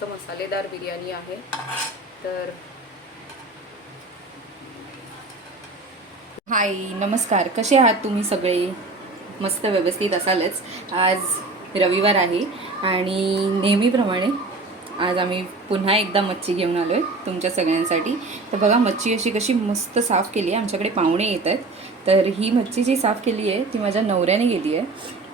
मस्त मसालेदार बिर्याणी आहे. तर हाय नमस्कार. कसे आहात तुम्ही सगळे? मस्त व्यवस्थित असालच. आज रविवार आहे आणि नेहमीप्रमाणे आज आम्ही पुन्हा एकदा मच्छी घेऊन आलो आहे तुमच्या सगळ्यांसाठी. तर बघा मच्छी अशी कशी मस्त साफ केली आहे. आमच्याकडे पाहुणे येत आहेत तर ही मच्छी जी साफ केली आहे ती माझ्या नवऱ्याने केली आहे.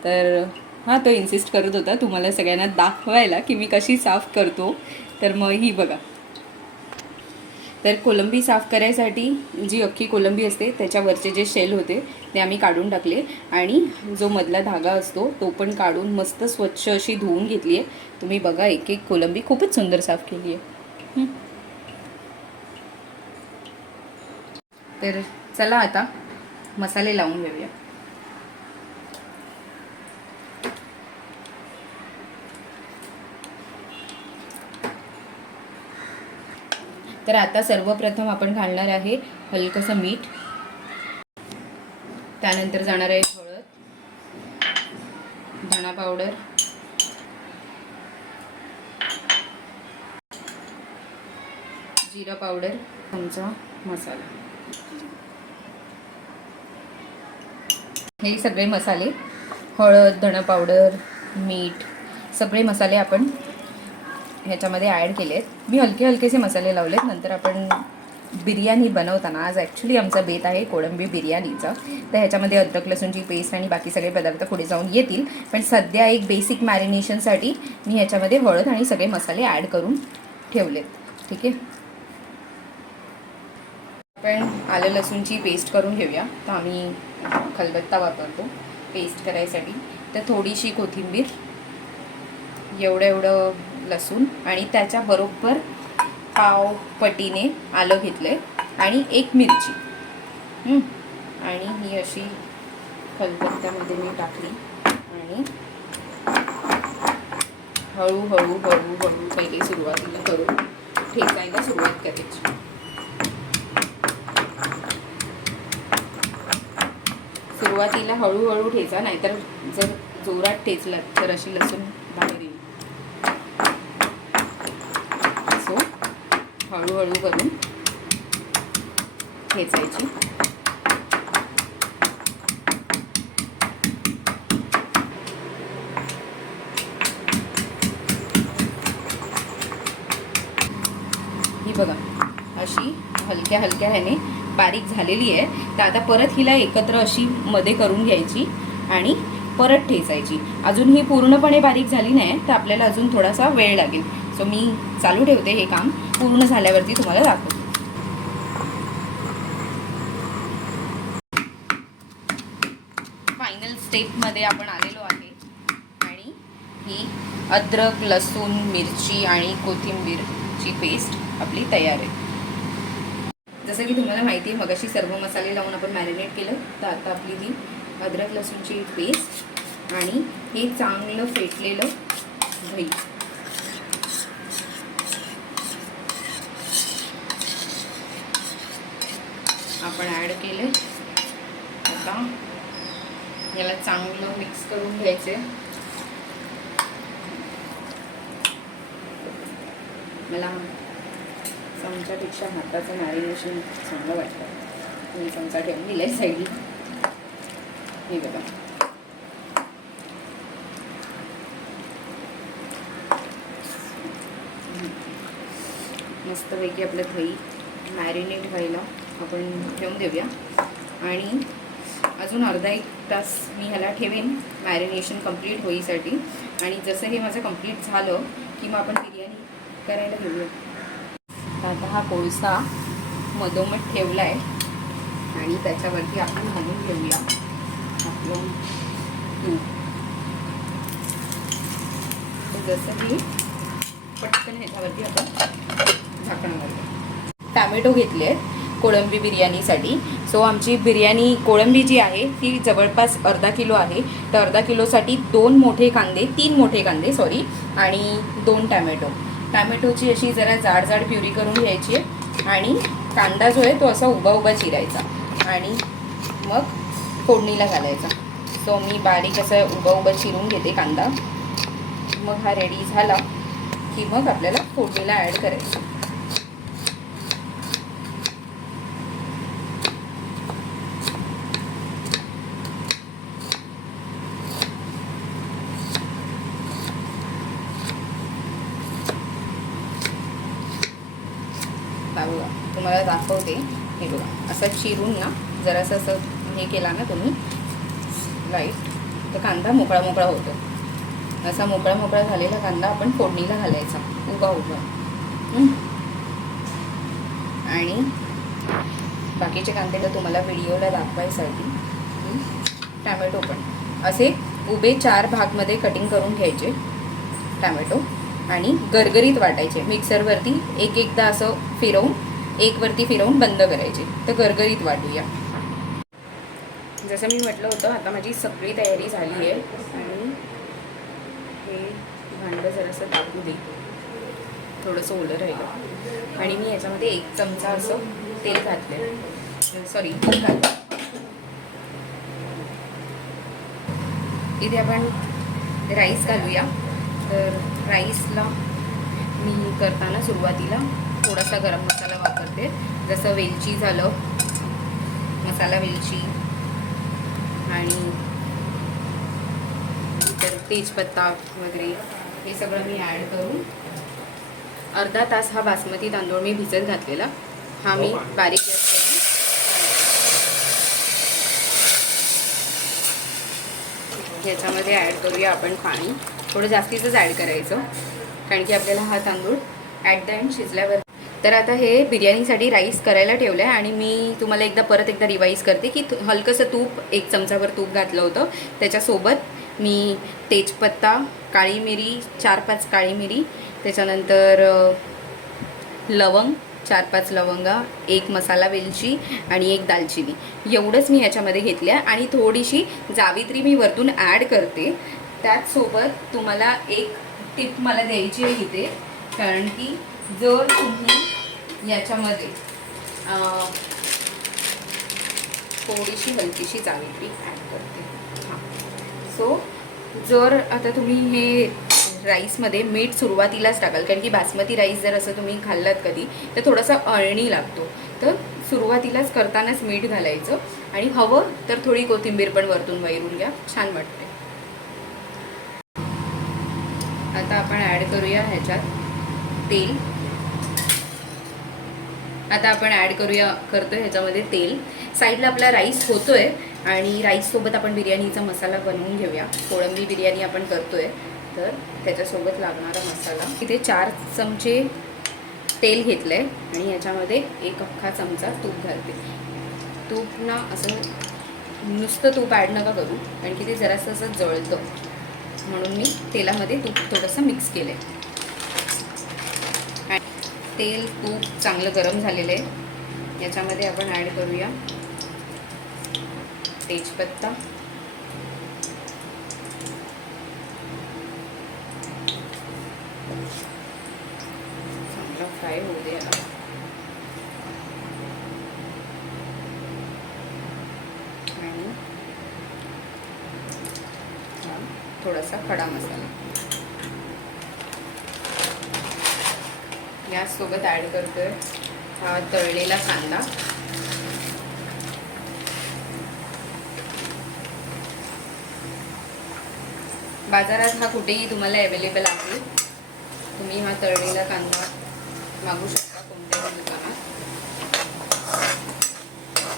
तर हां तो इन्सिस्ट करत होता तुम्हाला सगळ्यांना दाखवायला की मी कशी साफ करतो. तर मग ही बघा. तर कोलंबी साफ करायसाठी जी अख्खी कोलंबी असते त्याच्यावरचे जे शेल होते ते आम्ही काढून टाकले. आणि जो मधला धागा असतो तो पण काढून मस्त स्वच्छ अशी धुवून घेतली आहे. तुम्ही बघा एक एक कोलंबी खूपच सुंदर साफ केली आहे. तर चला आता मसाले लावून घेऊया. तर आता सर्वप्रथम आपण घालणार आहे हलकंसं मीठ. त्यानंतर जाणार आहे हळद धणा पावडर. जिरा पावडर आमचा मसाला. हे सगळे मसाले हळद धणा पावडर मीठ सगळे मसाले आपण ह्याच्यामध्ये ॲड केले आहेत मी हलके हलकेसे मसाले लावलेत. नंतर आपण बिर्याणी बनवताना आज ॲक्च्युली आमचा बेत आहे कोळंबी बिर्याणीचा. तर ह्याच्यामध्ये अद्रक लसूणची पेस्ट आणि बाकी सगळे पदार्थ पुढे जाऊन येतील. पण सध्या एक बेसिक मॅरिनेशनसाठी मी ह्याच्यामध्ये हळद आणि सगळे मसाले ॲड करून ठेवलेत. ठीक आहे? आपण आलं लसूणची पेस्ट करून घेऊया. तर आम्ही खलबत्ता वापरतो पेस्ट करायसाठी. तर थोडीशी कोथिंबीर एवढं एवढं लसूण आणि त्याच्याबरोबर पाव पटीने आलं घेतलं आणि एक मिरची. आणि ही अशी खलबत्त्यामध्ये मी टाकली आणि हळूहळू हळूहळू पहिले सुरुवातीला करून ठेचायला सुरुवात करायची. सुरुवातीला हळूहळू ठेचा नाहीतर जर जोरात ठेचला तर अशी लसूण बाहेर येईल सो हळूहळू करून ठेचायची. ही बघा अशी हलक्या हलक्या ह्याने बारीक झालेली आहे. तर आता परत हिला एकत्र अशी मध्ये करून घ्यायची आणि परत ठेचायची. अजून ही पूर्णपणे बारीक झाली नाही तर आपल्याला अजून थोडासा वेळ लागेल. सो मी चालू ठेवते हे काम. पूर्ण झाल्यावरती तुम्हाला दाखवते. फायनल स्टेपमध्ये आपण आलेलो आहे. आणि ही अद्रक लसूण मिरची आणि कोथिंबीरची पेस्ट आपली तयार आहे. जसं की तुम्हाला माहिती आहे मगाशी सर्व मसाले लावून आपण मॅरिनेट केलं. तर आता आपली ही अद्रक लसूणची पेस्ट आणि हे चांगलं फेटलेलं दही. आपण ॲड केले. आता याला चांगलं मिक्स करून घ्यायचे. मला चमच्यापेक्षा हाताचं मॅरिनेशन चांगलं वाटतं. मी चमचा ठेवून दिलाय साईडला हे बघा. मस्तपैकी आपलं थई मॅरिनेट व्हायला. आपण ठेवून देऊया आणि अजून अर्धा एक तास मी ह्याला ठेवेन. मॅरिनेशन कंप्लीट होईसाठी. आणि जसं हे माझं कंप्लीट झालं की मग आपण बिर्याणी करायला घेऊया. तर आता हा कोळसा मधोमध ठेवला आहे आणि त्याच्यावरती आपण घालून घेऊया. आपलं तूप. तर जसं की पटकन ह्याच्यावरती आपण झाकण घालूया टॅमॅटो घेतले आहेत कोळंबी बिर्याणीसाठी. सो आमची बिर्याणी कोळंबी जी आहे ती जवळपास अर्धा किलो आहे. तर अर्धा किलोसाठी दोन मोठे कांदे तीन मोठे कांदे सॉरी आणि दोन टॅमॅटो. टॅमॅटोची अशी जरा जाड जाड प्युरी करून घ्यायची आहे. आणि कांदा जो आहे तो असा उभा उभा चिरायचा. आणि मग फोडणीला घालायचा. सो मी बारीक असं उभा उभा चिरून घेते कांदा. मग हा रेडी झाला की मग आपल्याला फोडणीला ॲड करायचं हा बघा तुम्हाला दाखवते हे बघा असं चिरून ना जरासं असं हे केला ना तुम्ही लाइट तर कांदा मोकळा मोकळा होतो असा मोकळा मोकळा झालेला कांदा आपण फोडणीला घालायचा. उभा उभा. आणि बाकीचे कांदे तर तुम्हाला व्हिडिओला दाखवायसाठी. टॅमॅटो पण. असे उभे चार भागमध्ये कटिंग करून घ्यायचे. टॅमॅटो. आणि गरगरीत वाटायचे. मिक्सरवरती एक एकदा असं फिरवून एकवरती फिरवून बंद करायची. तर गरगरीत वाटूया. जसं मी म्हटलं होतं आता माझी सगळी तयारी झाली आहे. आणि हे भांडं जरासं टाकू दे. थोडंसं ओलं राहिलं. आणि मी याच्यामध्ये एक चमचा असं तेल घातलं सॉरी घातलं इथे आपण राईस घालूया. तर राईसला मी करताना सुरुवातीला थोडासा गरम मसाला वापरते जसं वेलची झालं मसाला वेलची आणि तर तेजपत्ता वगैरे हे सगळं मी ॲड करून अर्धा तास हा बासमती तांदूळ मी भिजत घातलेला. हा मी बारीक गॅस करून याच्यामध्ये ॲड करूया आपण पाणी. थोडं जास्तीचंच ॲड करायचं कारण की आपल्याला हा तांदूळ ॲट द एंड शिजल्यावर तर आता हे बिर्याणीसाठी राईस करायला ठेवलं आहे आणि मी तुम्हाला एकदा परत एकदा रिवाईज करते की हलकंसं तूप एक चमचाभर तूप घातलं होतं. त्याच्यासोबत मी तेजपत्ता काळी मिरी चार पाच काळी मिरी त्याच्यानंतर लवंग चार पाच लवंगा एक मसाला वेलची आणि एक दालचिनी. एवढंच मी ह्याच्यामध्ये घेतल्या आहे आणि थोडीशी जावित्री मी वरतून ॲड करते. त्याचसोबत तुम्हाला एक टिप मला द्यायची आहे इथे. कारण की जर तुम्ही याच्यामध्ये. थोडीशी हलकीशी जावित्री ॲड करते. हां. सो जर आता तुम्ही हे राईसमध्ये मीठ सुरुवातीलाच टाकाल कारण की बासमती राईस जर असं तुम्ही खाल्लात कधी तर थोडासा अळणी लागतो. तर सुरुवातीलाच करतानाच मीठ घालायचं आणि हवं तर थोडी कोथिंबीर पण वरतून वैरून घ्या. छान वाटते आता आपण ॲड करूया ह्याच्यात तेल. आता आपण ॲड करूया करतोय ह्याच्यामध्ये तेल. साईडला आपला राईस होतोय आणि राईससोबत आपण बिर्याणीचा मसाला बनवून घेऊया. कोळंबी बिर्याणी आपण करतोय तर त्याच्यासोबत लागणारा मसाला. इथे चार चमचे तेल घेतलं आहे आणि याच्यामध्ये एक अख्खा चमचा तूप घालते. तूप ना असं नुसतं तूप ॲड नका करू कारण की ते जरासं असं जळतं. म्हणून मी तेलामध्ये तूप थोडंसं मिक्स केलं आहे तेल तूप चांगलं गरम झालेलं आहे. याच्यामध्ये आपण ॲड करूया. तेजपत्ता. चांगला फ्राय होऊ दे आणि थोडासा खडा मसाला. याचसोबत ॲड करतोय हा तळलेला कांदा. बाजारात हा कुठेही तुम्हाला अवेलेबल आहे. तुम्ही हा तळलेला कांदा मागू शकता कोणत्याही दुकानात.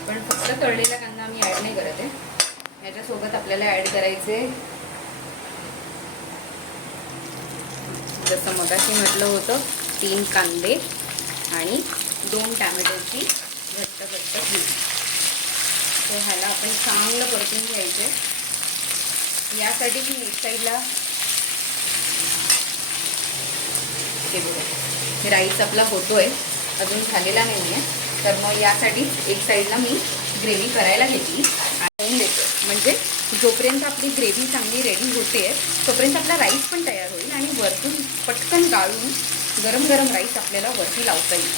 पण फक्त तळलेला कांदा आम्ही ॲड नाही करत आहे. ह्याच्यासोबत आपल्याला ॲड करायचे जसं मगाशी म्हटलं होतं तीन कांदे आणि दोन टॅमॅटोची घट्ट घट्ट घेऊ तर ह्याला आपण चांगलं परतून घ्यायचे. यासाठी मी एक साईडला हे बघा राईस आपला होतोय अजून झालेला नाही आहे तर मग यासाठी एक साईडला मी ग्रेव्ही करायला घेतली आणि देतो. म्हणजे जोपर्यंत आपली ग्रेव्ही चांगली रेडी होते तोपर्यंत आपला राईस पण तयार होईल आणि वरतून पटकन गाळून गरम गरम राईस आपल्याला वरती लावता येईल.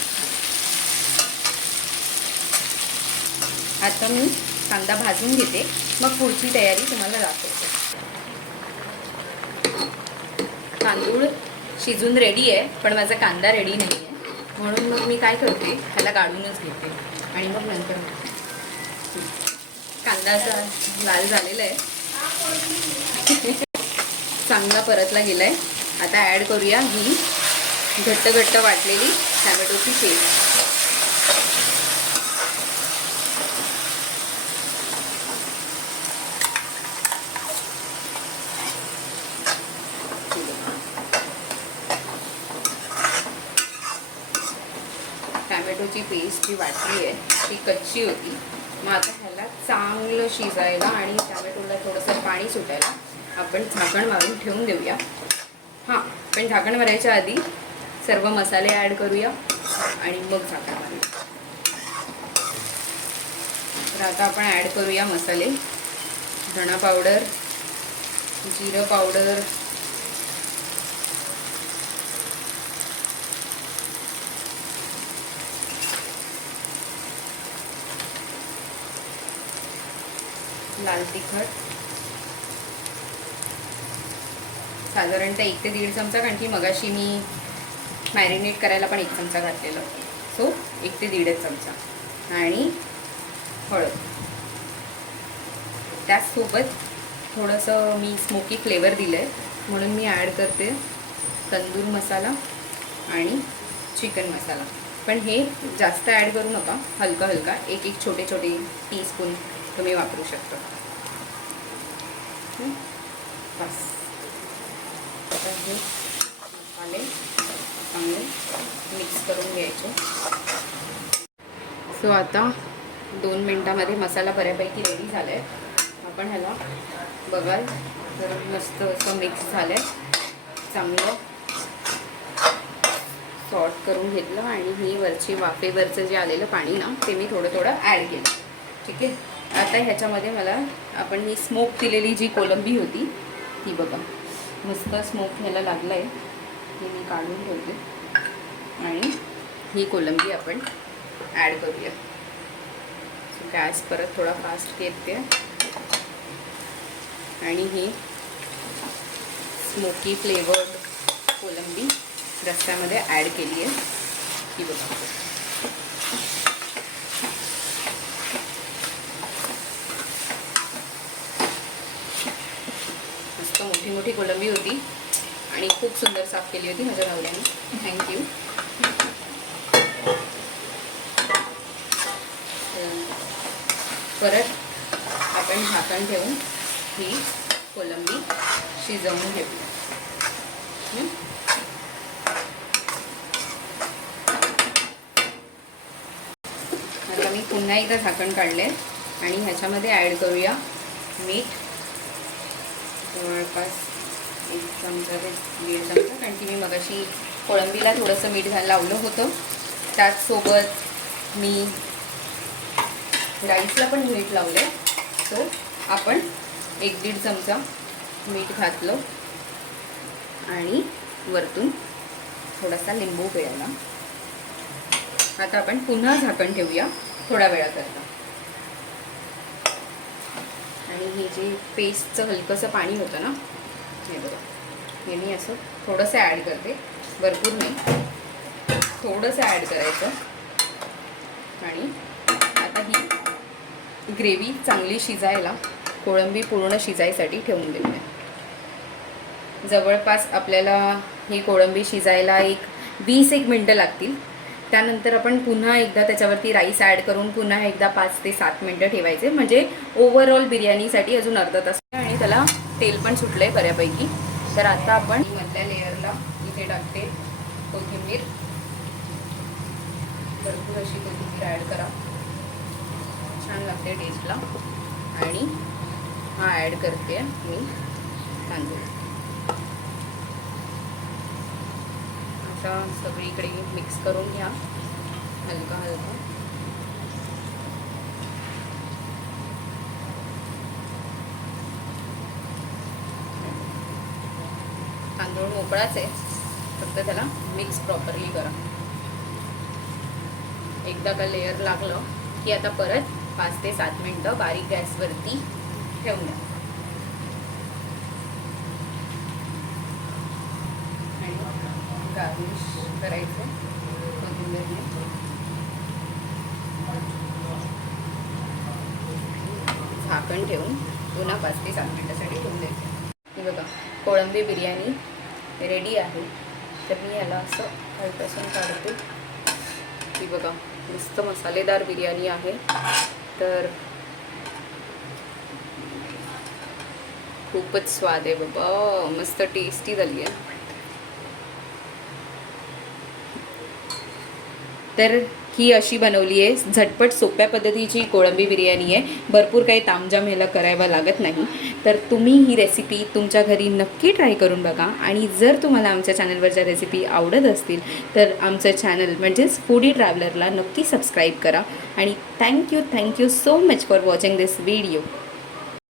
आता मी कांदा भाजून घेते. मग पुढची तयारी तुम्हाला दाखवते. तांदूळ शिजून रेडी आहे पण माझा कांदा रेडी नाही आहे म्हणून मग मी काय करते ह्याला गाळूनच घेते. आणि मग नंतर कांदा असा लाल झालेला आहे. चांगला परतला गेला आहे आता ॲड करूया ही घट्ट घट्ट वाटलेली टॅमॅटोची पेस्ट टॅमॅटोची पेस्ट जी वाटली आहे ती कच्ची होती. मग आता ह्याला चांगलं शिजायला आणि टॅमॅटोला थोडंसं पाणी सुटायला आपण झाकण मारून ठेवून देऊया. हां पण झाकण मारायच्या आधी सर्व मसाले ॲड करूया आणि मग झाकण मारूया. तर आता आपण ॲड करूया मसाले. धणा पावडर जिरं पावडर लाल तिखट. साधारणतः एक ते दीड चमचा कारण की मगाशी मी मॅरिनेट करायला पण एक चमचा घातलेलं. सो एक ते दीडच चमचा. आणि हळद. त्याचसोबत थोडंसं मी स्मोकी फ्लेवर दिलं आहे म्हणून मी ॲड करते तंदूर मसाला आणि चिकन मसाला. पण हे जास्त ॲड करू नका. हलका हलका. एक एक छोटे छोटे टीस्पून तुम्ही वापरू शकता. बस. आता हे मसाले चांगले मिक्स करून घ्यायचे. सो आता दोन मिनटामध्ये मसाला बऱ्यापैकी रेडी झाला आहे आपण ह्याला बघाल. तर मस्त असं मिक्स झालं आहे चांगलं सॉर्ट करून घेतलं आणि ही वरची वाफेवरचं जे आलेलं पाणी ना ते मी थोडं थोडं ॲड केलं. ठीक आहे? आता ह्याच्यामध्ये मला आपण ही स्मोक केलेली जी कोलंबी होती ती बघा. मस्त स्मोक ह्याला लागला आहे ही मी काढून ठेवते. आणि ही कोलंबी आपण ॲड करूया. गॅस परत थोडा फास्ट घेते. आणि ही स्मोकी फ्लेवर्ड कोलंबी रस्त्यामध्ये ॲड केली आहे ही बघा. मस्त मोठी मोठी कोलंबी होती. आणि खूप सुंदर साफ केली होती माझ्या नवऱ्याने थँक्यू परत आपण झाकण ठेवून ही कोलंबी शिजवून घेऊया. आता मी पुन्हा एकदा झाकण काढले आणि ह्याच्यामध्ये ॲड करूया मीठ. जवळपास एक चमचा ते दीड चमचा कारण की मी मगाशी कोळंबीला थोडंसं मीठ घाल लावलं होतं. त्याचसोबत मी राईसला पण मीठ लावलं सो आपण एक दीड चमचा मीठ घातलं. आणि वरतून थोडासा लिंबू पिळाला. आता आपण पुन्हा झाकण ठेवूया. थोडा वेळाकरता आणि हे जे पेस्टचं हलकंसं पाणी होतं ना हे बघा हे मी असं थोडंसं ॲड करते. भरपूर नाही. थोडंसं ॲड करायचं. आणि आता ही ग्रेव्ही चांगली शिजायला कोळंबी पूर्ण शिजायसाठी ठेवून देऊया जवळपास आपल्याला ही कोळंबी शिजायला एक वीस एक मिनटं लागतील. त्यानंतर आपण पुन्हा एकदा त्याच्यावरती राईस ॲड करून पुन्हा एकदा पाच ते सात मिनटं ठेवायचे. म्हणजे ओव्हरऑल बिर्याणीसाठी अजून अर्धा तास आणि त्याला तेल पण सुटलं आहे बऱ्यापैकी. तर आता आपण मधल्या लेअरला इथे टाकते कोथिंबीर. भरपूर अशी कोथिंबीर ॲड करा. छान लागते टेस्टला आणि हा ॲड करते मी तांदूळ. आता सगळीकडे मिक्स करून घ्या. हलका हलका तांदूळ आहे. फक्त त्याला मिक्स प्रॉपरली करा. एकदा का लेअर लागलं की आता परत पाच ते सात मिनटं बारीक गॅसवरती ठेवून द्या. आणि गार्निश करायचं झाकण ठेवून पुन्हा पाच ते सात मिनटासाठी ठेवून द्यायचं. बघा कोळंबी बिर्याणी रेडी आहे. तो मैं याला असं का ही बघा, मस्त मसालेदार बिर्याणी आहे. तर खूपच स्वाद है बाबा. मस्त टेस्टी आहे तर ही अशी बनवली आहे. झटपट सोप्या पद्धतीची कोळंबी बिर्याणी आहे. भरपूर काही तामजाम ह्याला करायला लागत नाही. तर तुम्ही ही रेसिपी तुमच्या घरी नक्की ट्राय करून बघा. आणि जर तुम्हाला आमच्या चॅनलवरच्या रेसिपी आवडत असतील तर आमचं चॅनल म्हणजेच फूडी ट्रॅव्हलरला नक्की सबस्क्राईब करा. आणि thank you thank you so much for watching this video